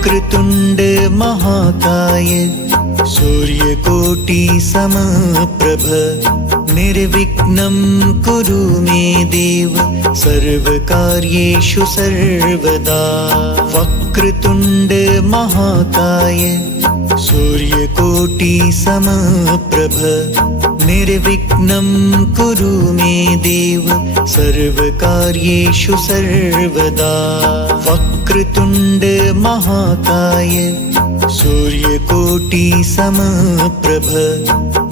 वक्रतुंड महाकाय सूर्यकोटि समप्रभ निर्विघ्नं कुरु मे देव सर्वकार्येषु सर्वदा। वक्रतुंड महाकाय सूर्यकोटि समप्रभ निर्विघ्नं कुरु मे देव सर्वकार्येषु सर्वदा। वक्रतुंड महाकाय सूर्यकोटि समप्रभ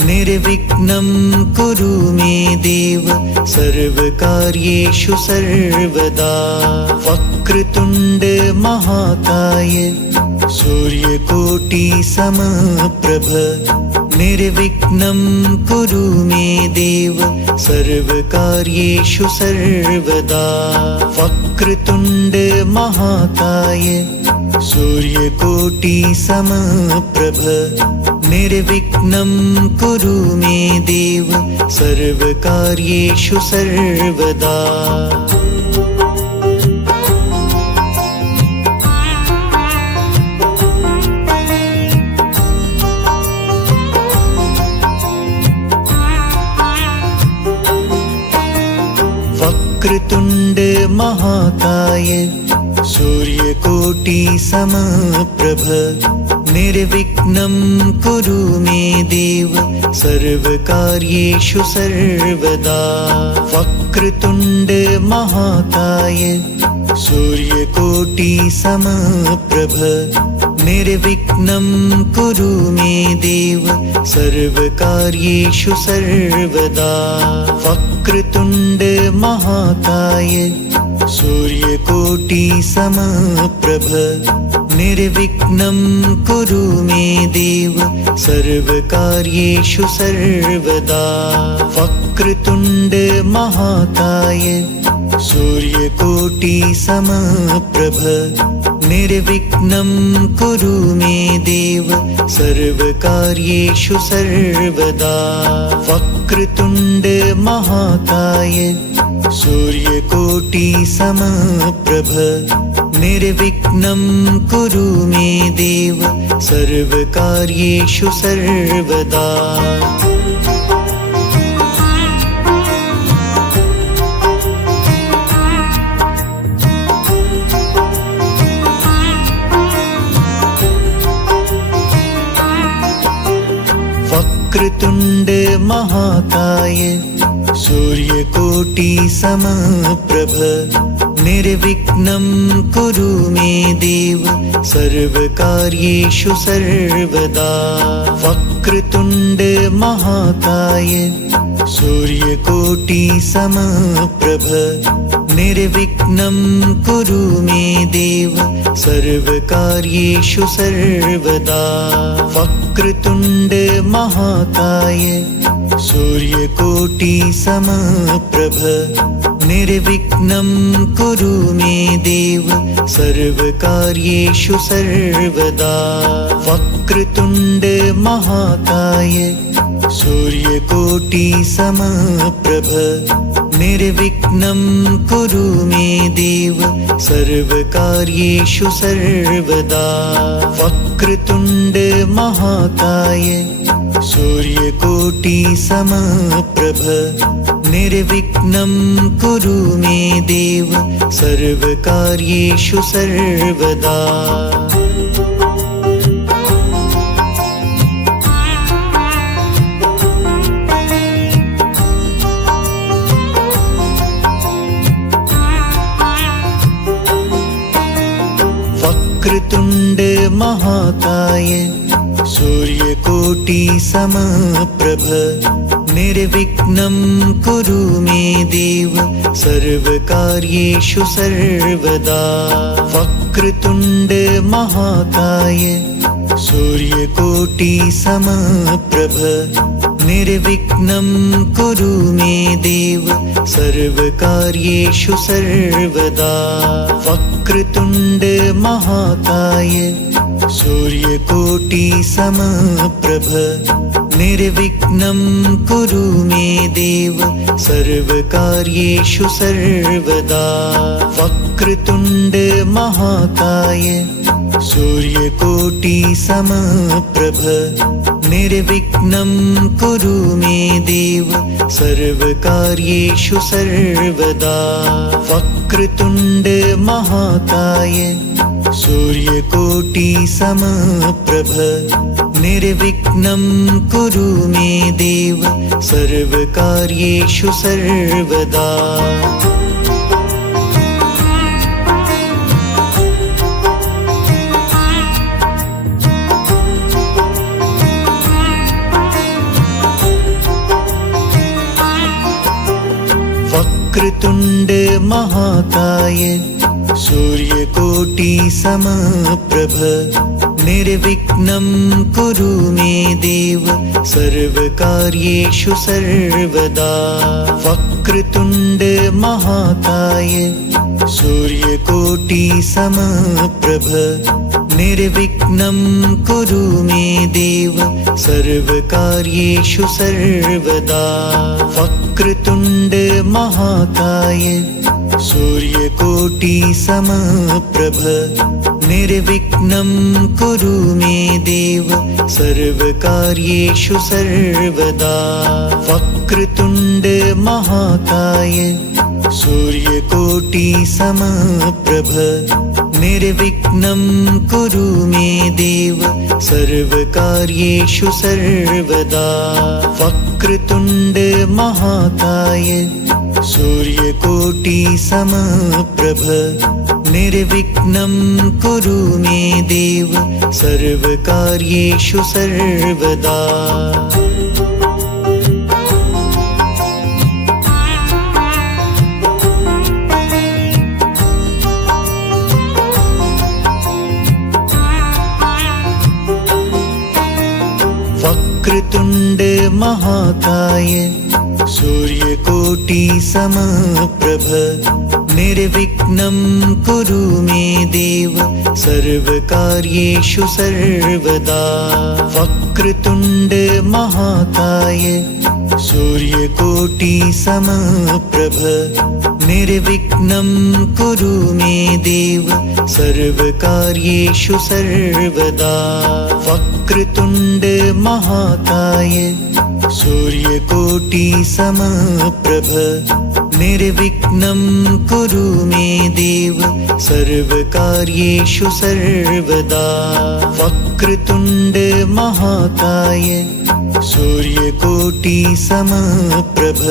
निर्विघ्नं कुरु मे देव सर्वकार्येषु सर्वदा। वक्रतुंड महाकाय सूर्यकोटि समप्रभ निर्विघ्नं कुरु मे देव सर्वकार्येषु सर्वदा। वक्रतुंड महाकाय सूर्यकोटि समप्रभ निर्विघ्नं कुरु मे देव सर्वकार्येषु सर्वदा। वक्रतुंड महाकाय सूर्यकोटि समप्रभ निर्विघ्नं कुरु मे देव सर्वकार्येषु सर्वदा। वक्रतुंड महाकाय सूर्यकोटि समप्रभ निर्विघ्नं कुरु मे देव सर्वकार्येषु सर्वदा। वक्रतुंड महाकाय सूर्यकोटि समप्रभ निर्विघ्नं कुरु मे देव सर्वकार्येषु सर्वदा। वक्रतुंड महाकाय सूर्यकोटि समप्रभ निर्विघ्नं कुरु मे देव सर्वकार्येषु सर्वदा। वक्रतुंड महाकाय सूर्यकोटि समप्रभ निर्विघ्नं कुरु मे देव सर्वकार्येषु सर्वदा। वक्रतुंड महाकाय सूर्यकोटि समप्रभ निर्विघ्नं कुरु मे देव सर्वकार्येषु सर्वदा। वक्रतुंड महाकाय सूर्यकोटि समप्रभ निर्विघ्नं कुरु मे देव सर्वकार्येषु सर्वदा। वक्रतुंड महाकाय सूर्यकोटि समप्रभ निर्विघ्नं कुरु मे देव सर्वकार्येषु सर्वदा। वक्रतुंड महाकाय सूर्यकोटि समप्रभ निर्विघ्नं कुरु मे देव सर्वकार्येषु सर्वदा। वक्रतुंड महाकाय सूर्यकोटि समप्रभ निर्विघ्नं कुरु मे देव सर्वकार्येषु सर्वदा। वक्रतुंड महाकाय सूर्यकोटि समप्रभ निर्विघ्नं कुरु मे देव सर्वकार्येषु सर्वदा। वक्रतुंड महाकाय सूर्यकोटि समप्रभ निर्विघ्नं कुरु मे देव सर्वकार्येषु सर्वदा। वक्रतुंड महाकाय सूर्यकोटि समप्रभ निर्विघ्नं कुरु मे देव सर्वकार्येषु सर्वदा। वक्रतुण्ड महाकाय सूर्यकोटि समप्रभ निर्विघ्नं कुरु मे देव सर्वकार्येषु सर्वदा। वक्रतुण्ड महाकाय सूर्यकोटि समप्रभ निर्विघ्नं कुरु मे देव सर्वकार्येषु सर्वदा। वक्रतुण्ड महाकाय सूर्यकोटि समप्रभ निर्विघ्नं कुरु मे देव सर्वकार्येषु सर्वदा। वक्रतुण्ड महाकाय सूर्यकोटि समप्रभ निर्विघ्नं कुरु मे देव सर्वकार्येषु सर्वदा। वक्रतुण्ड महाकाय सूर्यकोटि समप्रभ निर्विघ्नं कुरु मे देव सर्वकार्येषु सर्वदा। वक्रतुण्ड महाकाय सूर्यकोटि समप्रभ निर्विघ्नं कुरु मे देव सर्वकार्येषु सर्वदा। वक्रतुण्ड महाकाय सूर्यकोटि समप्रभ निर्विघ्नं कुरु मे देव सर्वकार्येषु सर्वदा। वक्रतुण्ड महाकाय सूर्यकोटि समप्रभ निर्विघ्नं कुरु मे देव सर्वकार्येषु सर्वदा। वक्रतुण्ड महाकाय सूर्यकोटि समप्रभ निर्विघ्नं कुरु मे देव सर्वकार्येषु सर्वदा। वक्रतुण्ड महाकाय सूर्यकोटि समप्रभ निर्विघ्नं कुरु मे देव सर्वकार्येषु सर्वदा। वक्रतुण्ड महाकाय सूर्यकोटि समप्रभ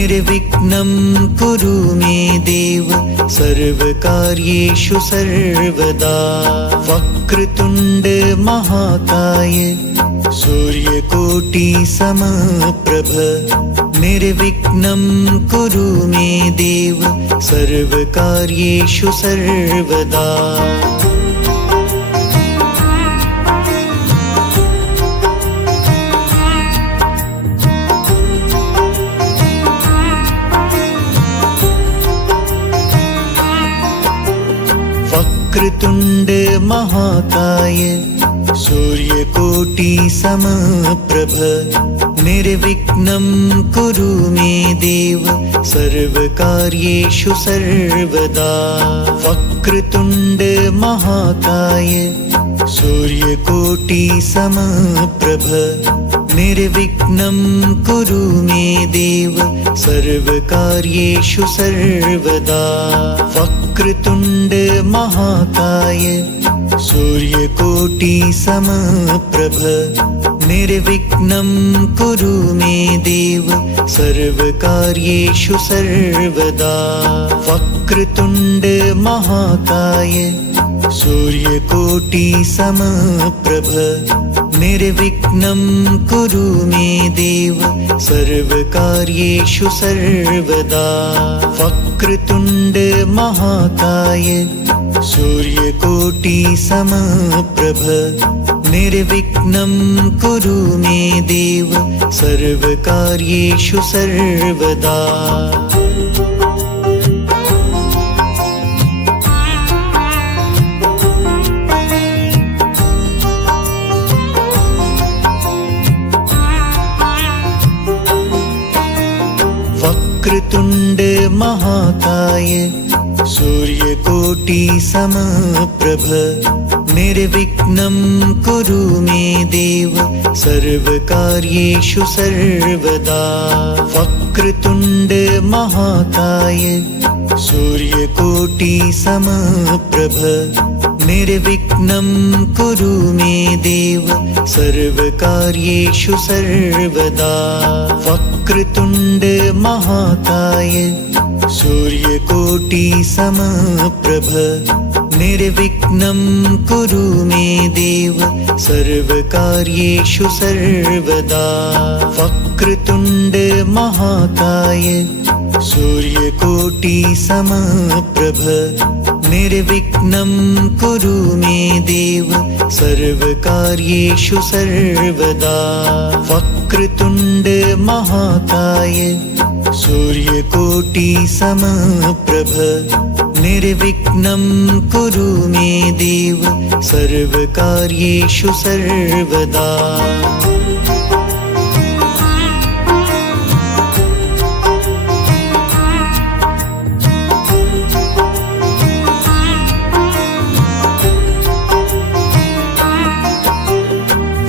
निर्विघ्नं कुरु मे देव सर्वकार्येषु सर्वदा। वक्रतुण्ड महाकाय सूर्यकोटि समप्रभ निर्विघ्नं कुरु मे देव सर्वकार्येषु सर्वदा। वक्रतुण्ड महाकाय सूर्यकोटि समप्रभ निर्विघ्नं कुरु मे देव सर्वकार्येषु सर्वदा। वक्रतुण्ड महाकाय सूर्यकोटि समप्रभ निर्विघ्नं कुरु मे देव सर्वकार्येषु सर्वदा। वक्रतुण्ड महाकाय सूर्यकोटि समप्रभ निर्विघ्नं कुरु मे देव सर्वकार्येषु सर्वदा। वक्रतुण्ड महाकाय सूर्यकोटि समप्रभ निर्विघ्नं कुरु मे देव सर्वकार्येषु सर्वदा। वक्रतुण्ड महाकाय सूर्यकोटि समप्रभ निर्विघ्नं कुरु मे देव सर्वकार्येषु सर्वदा। वक्रतुण्ड महाकाय सूर्यकोटि समप्रभ निर्विघ्नं कुरु मे देव सर्वकार्येषु सर्वदा। वक्रतुण्ड महाकाय सूर्यकोटि समप्रभ निर्विघ्नं कुरु मे देव सर्वकार्येषु सर्वदा। वक्रतुण्ड महाकाय सूर्यकोटि समप्रभ निर्विघ्नं कुरु मे देव सर्वकार्येषु सर्वदा। वक्रतुण्ड महाकाय सूर्यकोटि समप्रभ निर्विघ्नं कुरु मे देव सर्वकार्येषु सर्वदा। वक्रतुण्ड महाकाय सूर्यकोटि समप्रभ निर्विघ्नं कुरु मे देव सर्वकार्येषु सर्वदा।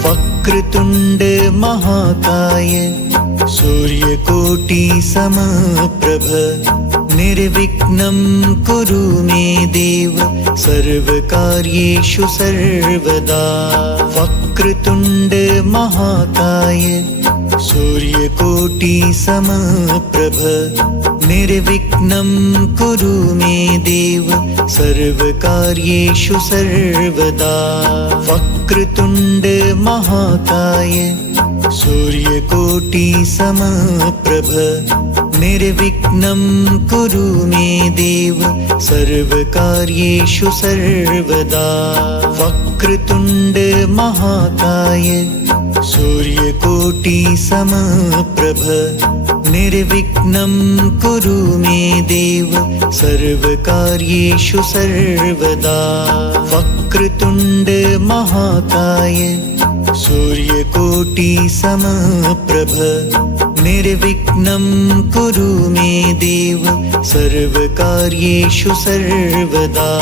वक्रतुण्ड महाकाय सूर्यकोटि समप्रभ निर्विघ्नं कुरु मे देव सर्वकार्येषु सर्वदा। वक्रतुण्ड महाकाय सूर्यकोटि समप्रभ निर्विघ्नं कुरु मे देव सर्वकार्येषु सर्वदा। वक्रतुण्ड महाकाय सूर्यकोटि समप्रभ निर्विघ्नं कुरु मे देव सर्वकार्येषु सर्वदा। वक्रतुण्ड महाकाय सूर्यकोटि समप्रभ निर्विघ्नं कुरु मे देव सर्वकार्येषु सर्वदा। वक्रतुण्ड महाकाय सूर्यकोटि समप्रभ निर्विघ्नं कुरु मे देव सर्वकार्येषु सर्वदा।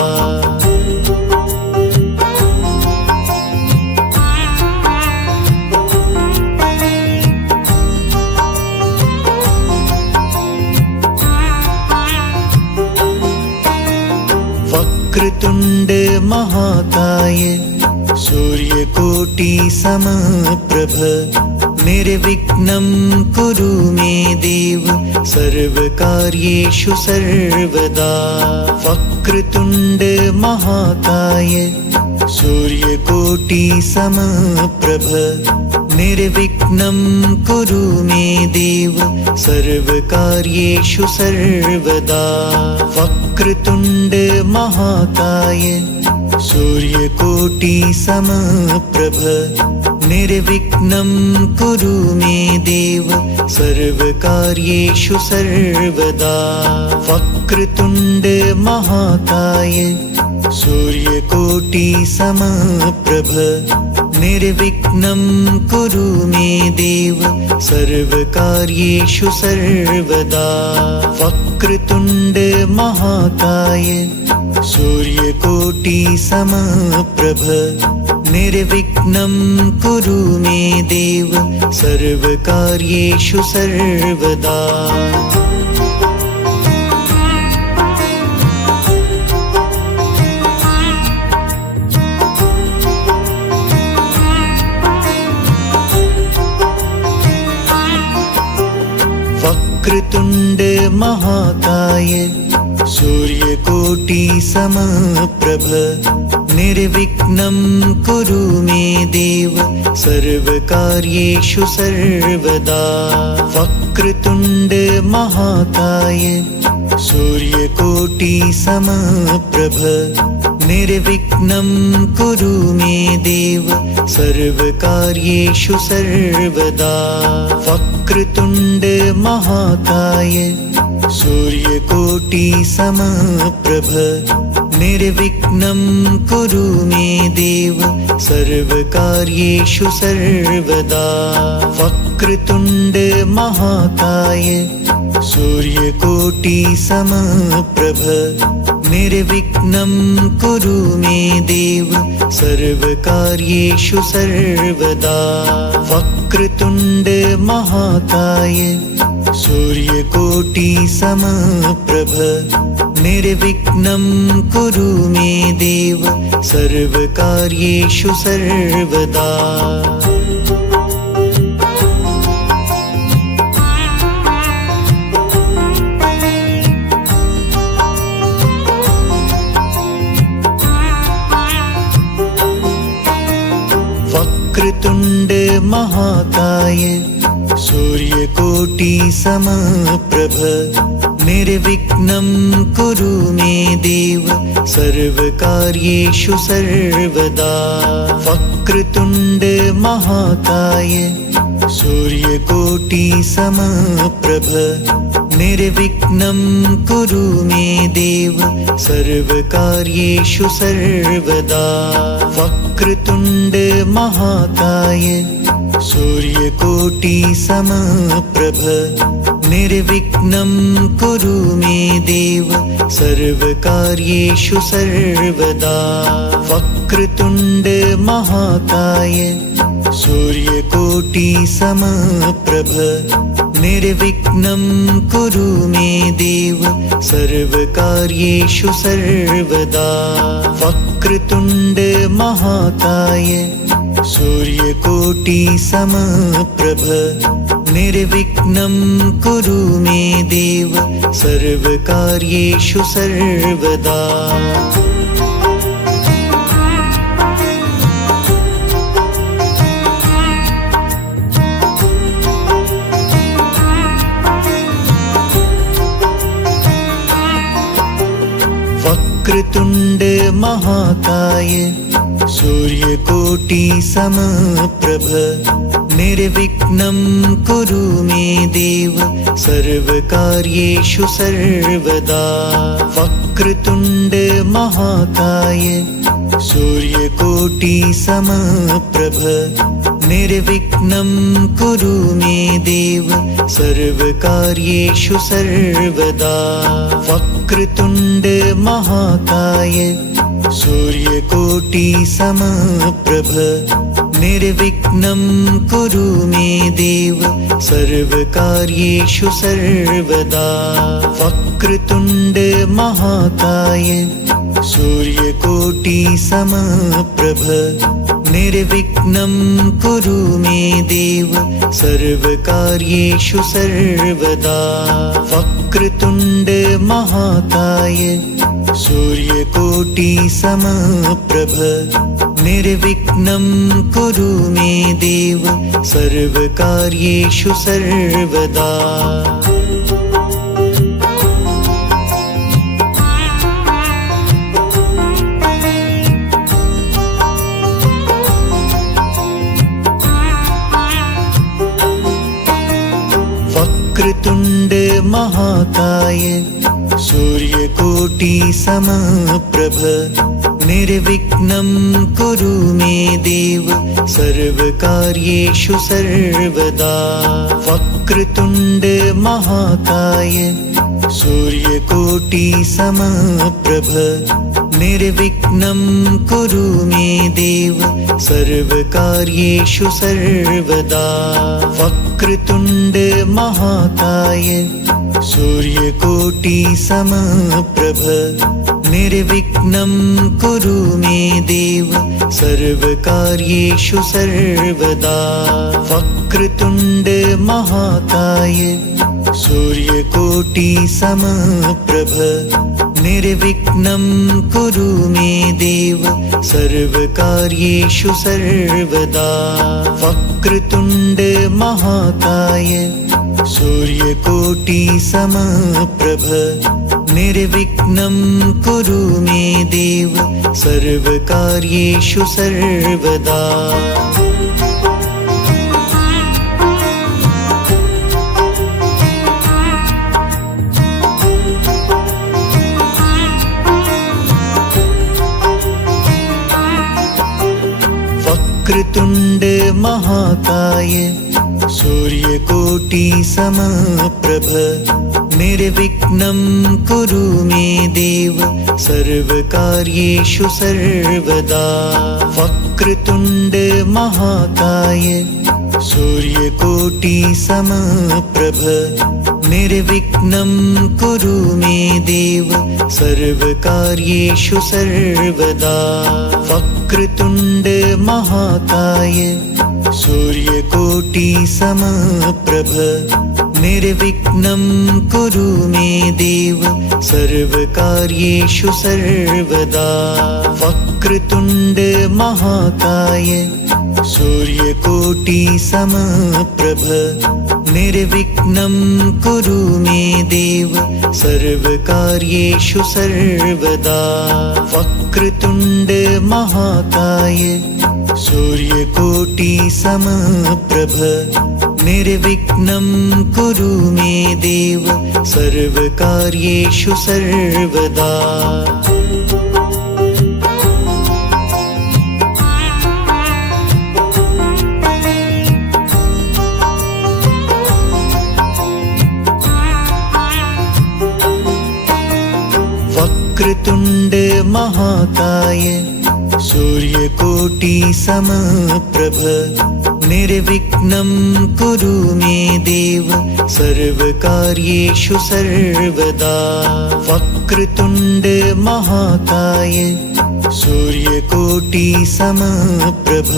वक्रतुण्ड महाकाय सूर्यकोटि समप्रभ निर्विघ्नं कुरु मे देव सर्वकार्येषु सर्वदा। वक्रतुण्ड महाकाय सूर्यकोटि समप्रभ निर्विघ्नं कुरु मे देव सर्वकार्येषु सर्वदा। वक्रतुण्ड महाकाय सूर्यकोटि समप्रभ निर्विघ्नं कुरु मे देव सर्वकार्येषु सर्वदा। वक्रतुण्ड महाकाय सूर्यकोटि समप्रभ निर्विघ्नं कुरु मे देव सर्वकार्येषु सर्वदा। वक्रतुण्ड महाकाय सूर्यकोटि समप्रभ निर्विघ्नं कुरु मे देव सर्वकार्येषु सर्वदा। वक्रतुण्ड महाकाय सूर्यकोटि समप्रभ निर्विघ्नं कुरु मे देव सर्वकार्येषु सर्वदा। वक्रतुण्ड महाकाय सूर्यकोटि समप्रभ निर्विघ्नं कुरु मे देव सर्वकार्येषु सर्वदा। वक्रतुण्ड महाकाय सूर्यकोटि समप्रभ निर्विघ्नं कुरु मे देव सर्वकार्येषु सर्वदा। वक्रतुण्ड महाकाय सूर्यकोटि समप्रभ निर्विघ्नं कुरु मे देव सर्वकार्येषु सर्वदा। वक्रतुण्ड महाकाय सूर्यकोटि समप्रभ निर्विघ्नं कुरु मे देव सर्वकार्येषु सर्वदा। वक्रतुण्ड महाकाय सूर्यकोटि समप्रभ निर्विघ्नं कुरु मे देव सर्वकार्येषु सर्वदा। वक्रतुण्ड महाकाय सूर्यकोटि समप्रभ निर्विघ्नं कुरु मे देव सर्वकार्येषु सर्वदा। वक्रतुण्ड महाकाय सूर्यकोटि समप्रभ निर्विघ्नं कुरु मे देव सर्वकार्येषु सर्वदा। वक्रतुण्ड महाकाय सूर्यकोटि समप्रभ निर्विघ्नं कुरु मे देव सर्वकार्येषु सर्वदा। वक्रतुण्ड महाकाय सूर्यकोटि समप्रभ निर्विघ्नं कुरु मे देव सर्वकार्येषु सर्वदा। वक्रतुण्ड महाकाय सूर्यकोटि समप्रभ निर्विघ्नं कुरु मे देव सर्वकार्येषु सर्वदा। वक्रतुण्ड महाकाय सूर्यकोटि समप्रभ निर्विघ्नं कुरु मे देव सर्वकार्येषु सर्वदा। वक्रतुण्ड महाकाय सूर्यकोटि समप्रभ निर्विघ्नं कुरु मे देव सर्वकार्येषु सर्वदा। वक्रतुण्ड महाकाय सूर्यकोटि समप्रभ निर्विघ्नं कुरु मे देव सर्वकार्येषु सर्वदा। वक्रतुण्ड महाकाय सूर्यकोटि समप्रभ निर्विघ्नं कुरु मे देव सर्वकार्येषु सर्वदा। वक्रतुण्ड महाकाय सूर्यकोटि समप्रभ निर्विघ्नं कुरु मे देव सर्वकार्येषु सर्वदा। वक्रतुण्ड महाकाय सूर्यकोटि समप्रभ निर्विघ्नं कुरु मे देव सर्वकार्येषु सर्वदा। वक्रतुण्ड महाकाय सूर्यकोटि समप्रभ निर्विघ्नं कुरु मे देव सर्वकार्येषु सर्वदा। वक्रतुण्ड महाकाय सूर्यकोटि समप्रभ निर्विघ्नं कुरु मे देव सर्वकार्येषु सर्वदा। वक्रतुण्ड महाकाय सूर्यकोटि समप्रभ निर्विघ्नं कुरु मे देव सर्वकार्येषु सर्वदा। वक्रतुण्ड महाकाय सूर्यकोटि समप्रभ निर्विघ्नं कुरु मे देव सर्वकार्येषु सर्वदा। वक्रतुण्ड महाकाय सूर्यकोटि समप्रभ निर्विघ्नं कुरु मे देव सर्वकार्येषु सर्वदा। वक्रतुण्ड महाकाय सूर्यकोटि समप्रभ निर्विघ्नं कुरु मे देव सर्वकार्येषु सर्वदा। वक्रतुण्ड महाकाय सूर्यकोटि समप्रभ निर्विघ्नं कुरु मे देव सर्वकार्येषु सर्वदा। वक्रतुण्ड महाकाय सूर्यकोटि समप्रभ निर्विघ्नं कुरु मे देव सर्वकार्येषु सर्वदा। वक्रतुण्ड महाकाय सूर्यकोटि समप्रभ निर्विघ्नं कुरु मे देव सर्वकार्येषु सर्वदा। वक्रतुण्ड महाकाय सूर्यकोटि समप्रभ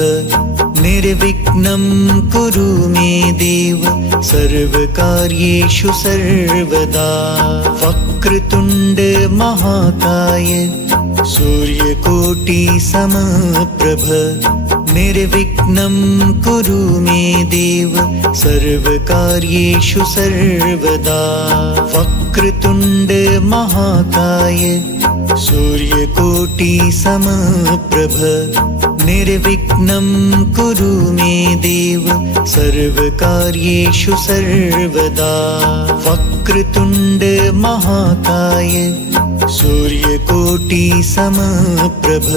निर्विघ्नं कुरु मे देव सर्वकार्येषु सर्वदा। वक्रतुण्ड महाकाय सूर्यकोटि समप्रभ निर्विघ्नं कुरु मे देव सर्वकार्येषु सर्वदा। वक्रतुण्ड महाकाय सूर्यकोटि समप्रभ निर्विघ्नं कुरु मे देव सर्वकार्येषु सर्वदा। वक्रतुण्ड महाकाय सूर्यकोटि समप्रभ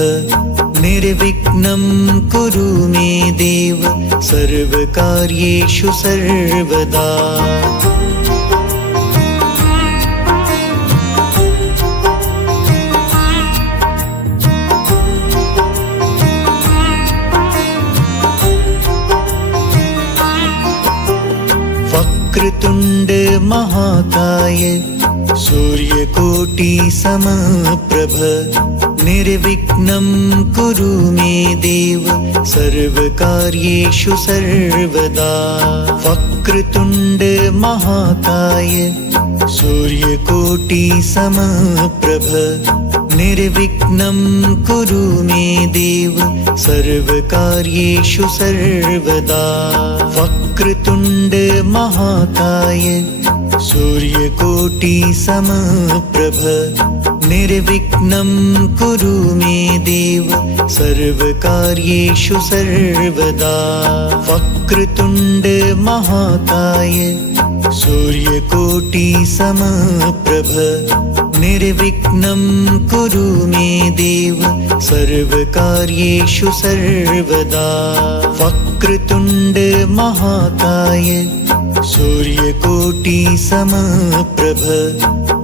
निर्विघ्नं कुरु मे देव सर्वकार्येषु सर्वदा। वक्रतुण्ड महाकाय सूर्यकोटि समप्रभ निर्विघ्नं कुरु मे देव सर्वकार्येषु सर्वदा। वक्रतुण्ड महाकाय सूर्यकोटि समप्रभ निर्विघ्नं कुरु मे देव सर्वकार्येषु सर्वदा। वक्रतुण्ड महाकाय सूर्यकोटि समप्रभ निर्विघ्नं कुरु मे देव सर्वकार्येषु सर्वदा। वक्रतुण्ड महाकाय सूर्यकोटि समप्रभ निर्विघ्नं कुरु मे देव सर्वकार्येषु सर्वदा। वक्रतुण्ड महाकाय सूर्यकोटि समप्रभ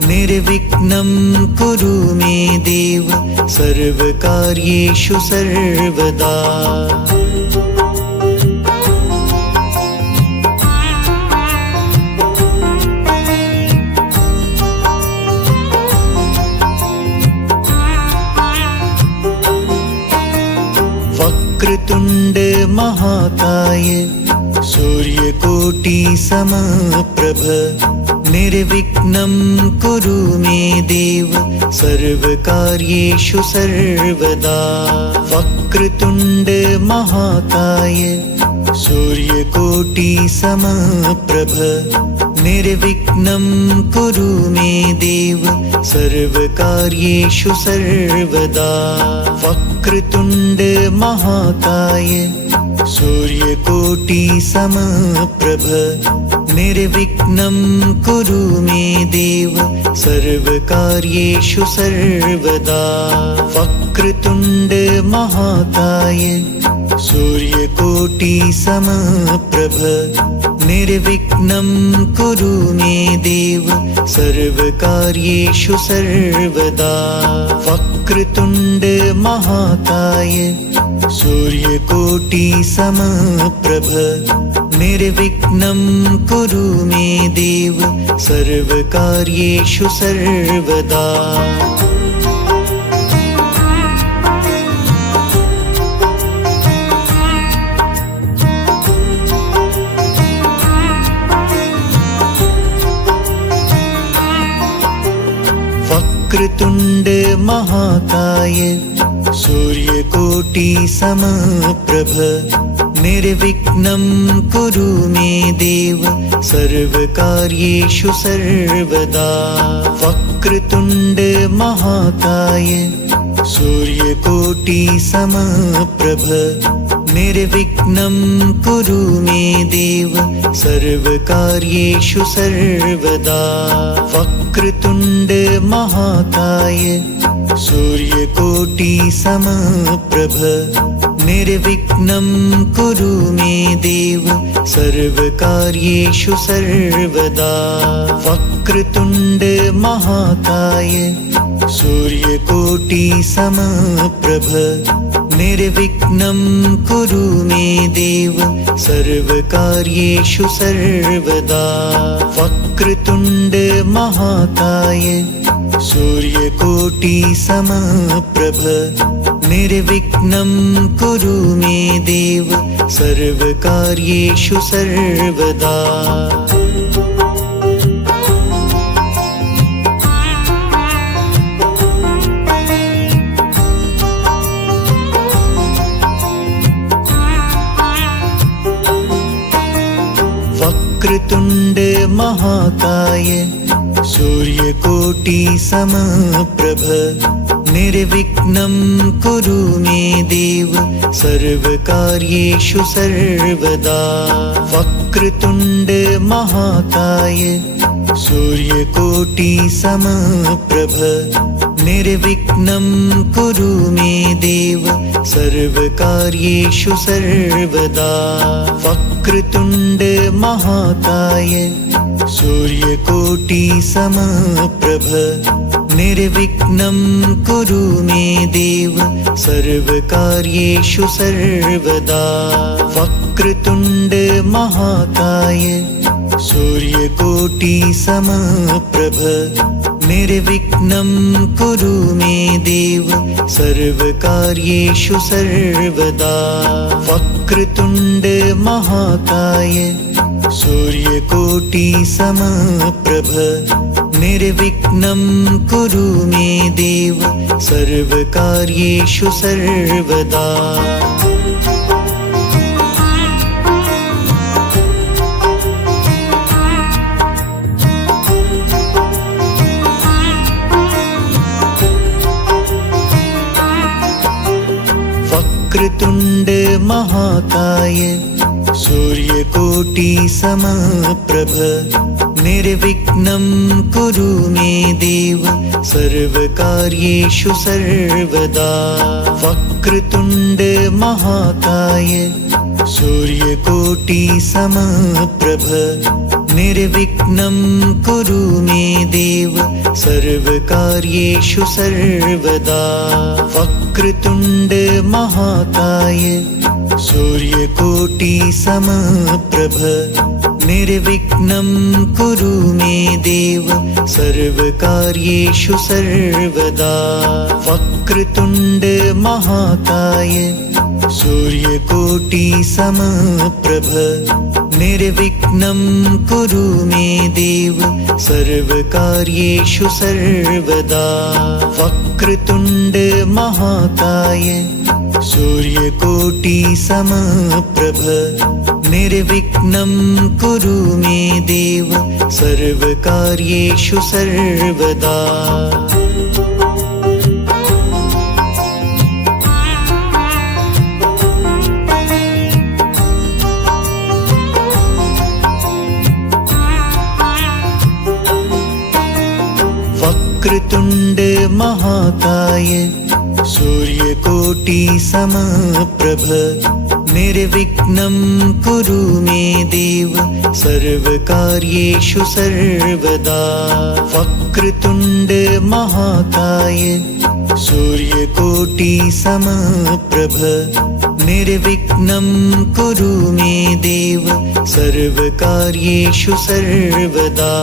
निर्विघ्नं कुरु मे देव सर्वकार्येषु सर्वदा। वक्रतुण्ड महाकाय सूर्यकोटि समप्रभ निर्विघ्नं कुरु मे देव सर्वकार्येषु सर्वदा। वक्रतुण्ड महाकाय सूर्यकोटि समप्रभ निर्विघ्नं कुरु मे देव सर्वकार्येषु सर्वदा। वक्रतुण्ड महाकाय सूर्यकोटि समप्रभ निर्विघ्नं कुरु मे देव सर्वकार्येषु सर्वदा। वक्रतुण्ड महाकाय सूर्यकोटि समप्रभ निर्विघ्नं कुरु मे देव सर्वकार्येषु सर्वदा। वक्रतुण्ड महाकाय सूर्यकोटि समप्रभ निर्विघ्नं कुरु मे देव सर्वकार्येषु सर्वदा। वक्रतुण्ड महाकाय सूर्यकोटि समप्रभ निर्विघ्नं कुरु मे देव सर्वकार्येषु सर्वदा। वक्रतुण्ड महाकाय सूर्यकोटि समप्रभ निर्विघ्नं कुरु मे देव सर्वकार्येषु सर्वदा। वक्रतुण्ड महाकाय सूर्यकोटि समप्रभ निर्विघ्नं कुरु मे देव सर्वकार्येषु सर्वदा। वक्रतुण्ड महाकाय सूर्यकोटि समप्रभ निर्विघ्नं कुरु मे देव सर्वकार्येषु सर्वदा। वक्रतुण्ड महाकाय सूर्यकोटि समप्रभ निर्विघ्नं कुरु मे देव सर्वकार्येषु सर्वदा। वक्रतुण्ड महाकाय सूर्यकोटि समप्रभ निर्विघ्नं कुरु मे देव सर्वकार्येषु सर्वदा। वक्रतुण्ड महाकाय सूर्यकोटि समप्रभ निर्विघ्नं कुरु मे देव सर्वकार्येषु सर्वदा। वक्रतुण्ड महाकाय सूर्यकोटि समप्रभ निर्विघ्नं कुरु मे देव सर्वकार्येषु सर्वदा। वक्रतुण्ड महाकाय सूर्यकोटि समप्रभ निर्विघ्नं कुरु मे देव सर्वकार्येषु सर्वदा। वक्रतुण्ड महाकाय सूर्यकोटि समप्रभ निर्विघ्नं कुरु मे देव सर्वकार्येषु सर्वदा। वक्रतुण्ड महाकाय सूर्यकोटि समप्रभ निर्विघ्नं कुरु मे देव सर्वकार्येषु सर्वदा। वक्रतुण्ड महाकाय सूर्यकोटि समप्रभ निर्विघ्नं कुरु मे देव सर्वकार्येषु सर्वदा। वक्रतुण्ड महाकाय सूर्यकोटि समप्रभ निर्विघ्नं कुरु मे देव सर्वकार्येषु सर्वदा। वक्रतुण्ड महाकाय सूर्यकोटि समप्रभ निर्विघ्नं कुरु मे देव सर्वकार्येषु सर्वदा। वक्रतुण्ड महाकाय सूर्यकोटि समप्रभ निर्विघ्नं कुरु मे देव सर्वकार्येषु सर्वदा। वक्रतुण्ड महाकाय सूर्यकोटि समप्रभ निर्विघ्नं कुरु मे देव सर्वकार्येषु सर्वदा। वक्रतुण्ड महाकाय सूर्यकोटि समप्रभ निर्विघ्नं कुरु मे देव सर्वकार्येषु सर्वदा।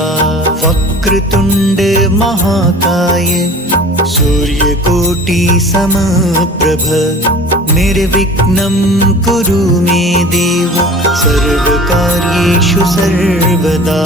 वक्रतुण्ड महाकाय सूर्यकोटि समप्रभ निर्विघ्नं कुरु मे देव सर्वकार्येषु सर्वदा।